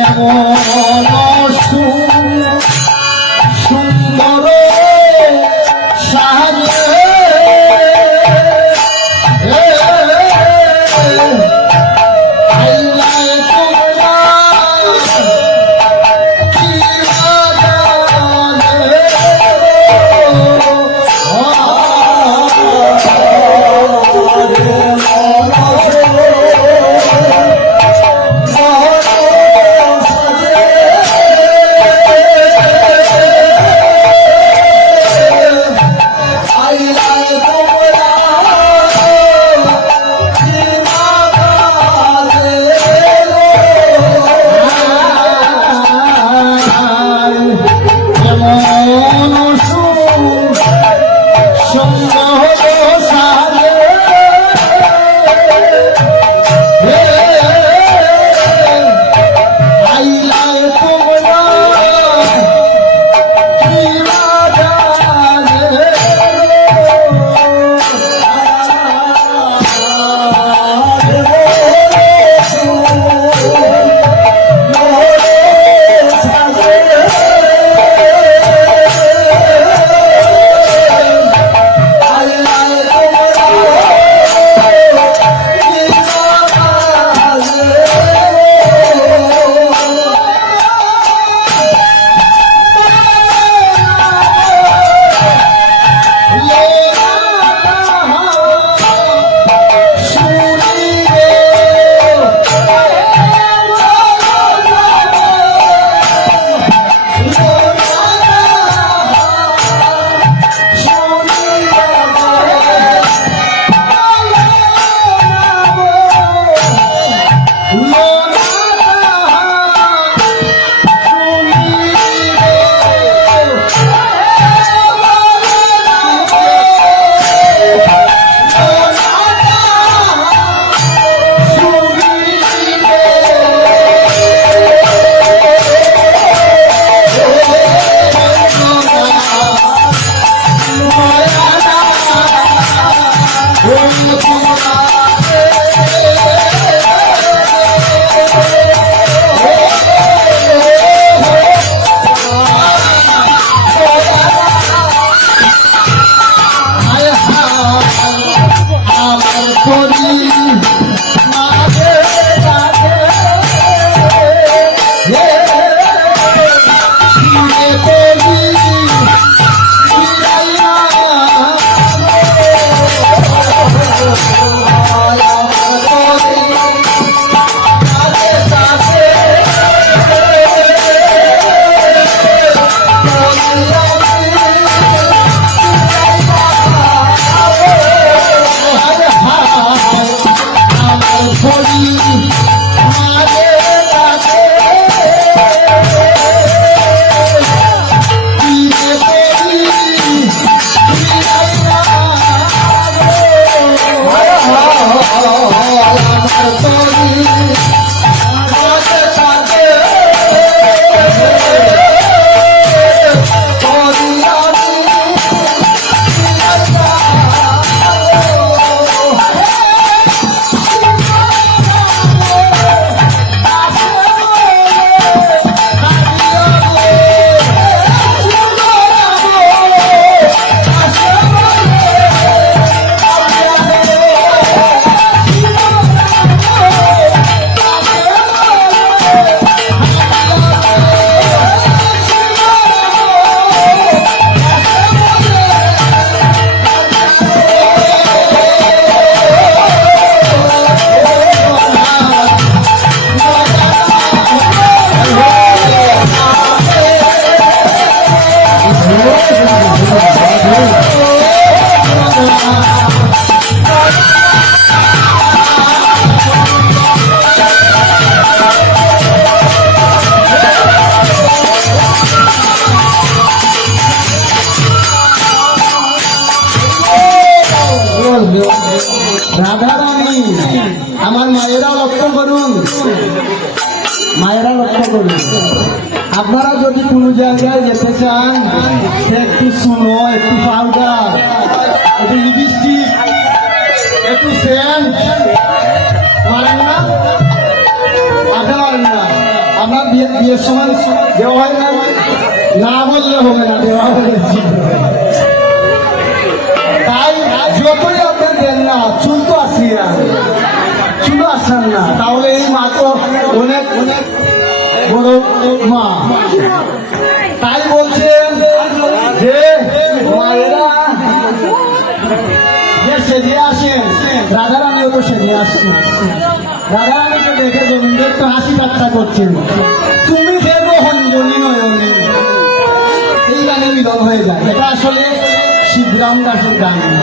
এমন সুন্দর সাজে রাধারানী আমার মায়েরা লক্ষ্য করুন, মায়েরা লক্ষ্য করুন। আপনারা যদি কোনো জায়গায় যেতে চান একটু শুনো, একটু পাউডার, একটু লিপস্টিক, একটু সেন্ট মারেন না। বিয়ের সময় দেওয়া হয় না, না বললে হবে না, দেওয়া হবে। তাই যতই আপনি দেন না, চুল তো আসি না, চুল আসেন না, তাহলে এই মা তো অনেক অনেক বড় মা। তাই বলছেন যে মায়েরা যে সেজে আসেন, রাধারানীও তো সেজে আসছেন, রাধারানীকে দেখে গোবিন্দ একটু হাসি ঠাট্টা করছেন, তুমি দেখো হঞ্জনী নয়নী, এই গানে মিলন হয়ে যায়। এটা আসলে শিবরাম দাসের গান না,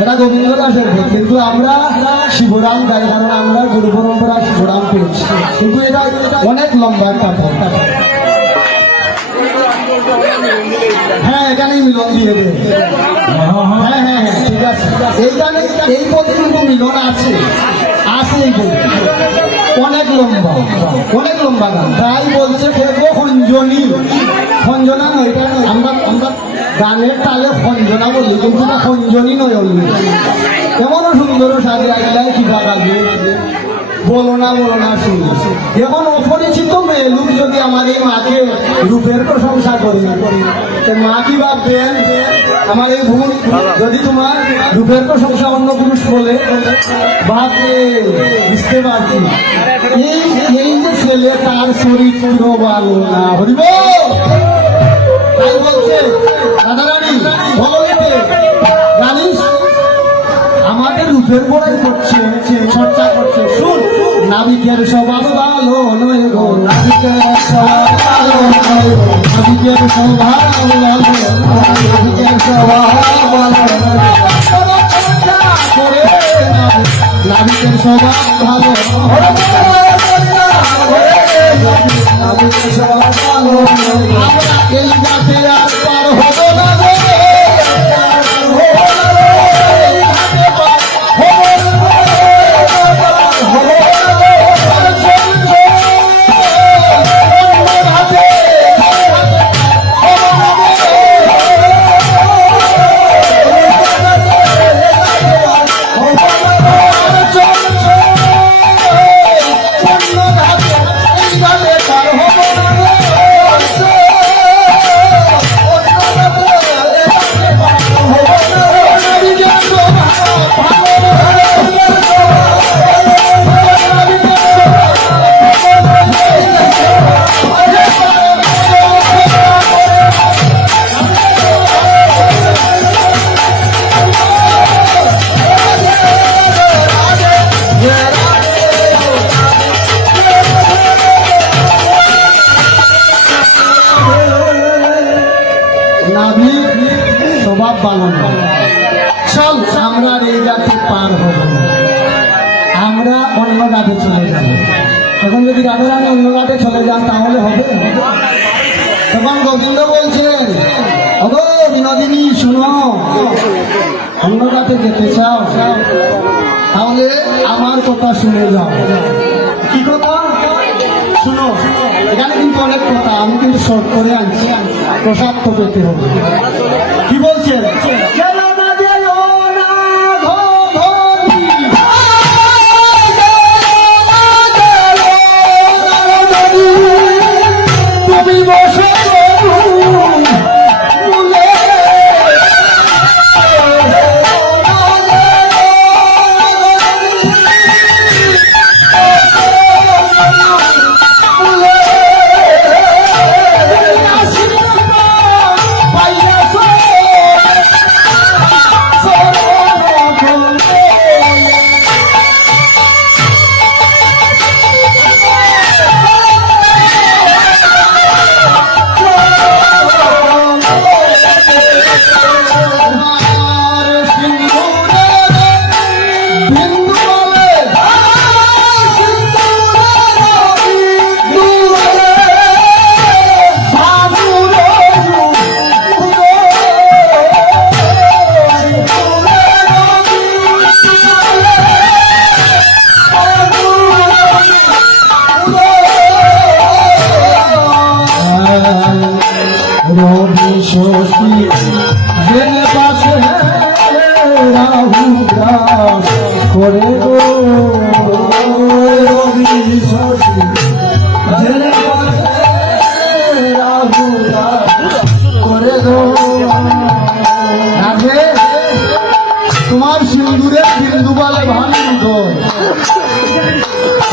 এটা গোবিন্দ দাসের গান, কিন্তু আমরা শিবরাম গাই, কারণ আমরা গুরু পরম্পরা শিবরাম পেয়েছি, কিন্তু এটা অনেক লম্বা একটা পথ। হ্যাঁ, এখানেই মিলন দিয়ে দেবে। হ্যাঁ হ্যাঁ হ্যাঁ, ঠিক আছে, এই গানে এই পথে কিন্তু মিলন আছে, আছে এই পথে, অনেক লম্বা, অনেক লম্বা গান। তাই বলছে দেখো খঞ্জনী, খঞ্জনা নয়, এটা আমরা আমরা গানের তালে খঞ্জনা বলি, কিন্তু না খঞ্জনী নয়, এমনও সুন্দর সাজে আইলাই কিবা গাবে, বলো না শুনি। এখন অপরিচিত মেয়ে লোক যদি আমার এই মাকে রূপের প্রশংসা করি, মা কি ভাববেন আমার এই ভুল, যদি তোমার রূপের প্রশংসা অন্য পুরুষ বলে, ভাববে, বুঝতে পারছি এই যে ছেলে তার চরিত্র ভালো না, হরিব। তাই বলছে রাধারানী, জানিস আমাদের রূপের বড়াই করছে, চর্চা করছে, শুন। নাবিকের স্বভাব ভালো নয় গো, নাবিকের স্বভাব ভালো নয় গো, নাবিকের স্বভাব ভালো, নাবিকের স্বভাব ভালো, নাবিকের স্বভাব ভালো, নাবিকের স্বভাব ভালো, আমরা এই গাছে আর পার হবো না গো, স্বভাব বানানো। চল আমরা এই জাতি পার হব না, আমরা অন্য ঘাটে চলে যাব। এখন যদি রাধারানী অন্য ঘাটে চলে যান তাহলে হবে? তখন গোবিন্দ বলছেন, ওগো বিনোদিনী শুনো, অন্য ঘাটে যেতে চাও তাহলে আমার কথা শুনে যাও। কি কথা? শুনো, এখানে কিন্তু অনেক কথা, আমি কিন্তু শর্ট করে আনছি, প্রসাদ তো পেতে হবে। কি বলছেন? তুমি বসে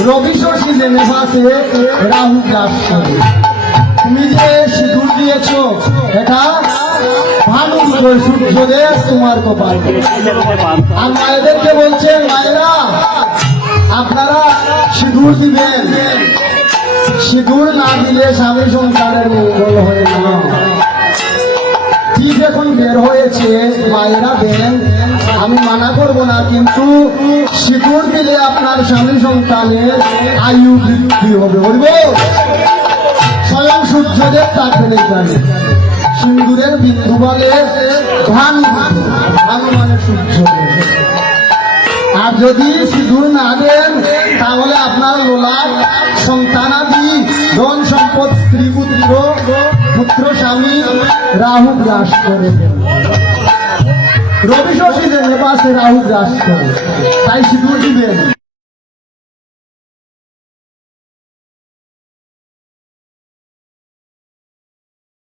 রবি শশী জেনে পাশে রাহু গ্রাস করে। তুমি যে সিঁদুর দিয়েছ এটা ভালো সূর্যদেব তোমার কপাল। আর মায়েদেরকে বলছেন, মায়েরা আপনারা সিঁদুর দিবেন, সিঁদুর না দিলে স্বামী সংসারের মঙ্গল হয় না। ঠিক এখন বের হয়েছে, মায়েরা দেন, আমি মানা করব না, কিন্তু সিঁদুর দিলে আপনার স্বামী সন্তানের আয়ু বৃদ্ধি হবে। বলবো স্বয়ং সূর্যদেব থাকবেন এখানে। সিন্দুরের বিন্দু বলে ভান, মানে সূর্যদেব। আর যদি সিঁদুর না দেন তাহলে আপনার লোলার সন্তানাদি ধন সম্পদ স্ত্রী পুত্র পুত্র স্বামী রাহু গ্রাস করে। রবি শশী জেনে পাশে রাহু গ্রাস করে, তাই সিঁদুর দিবেন।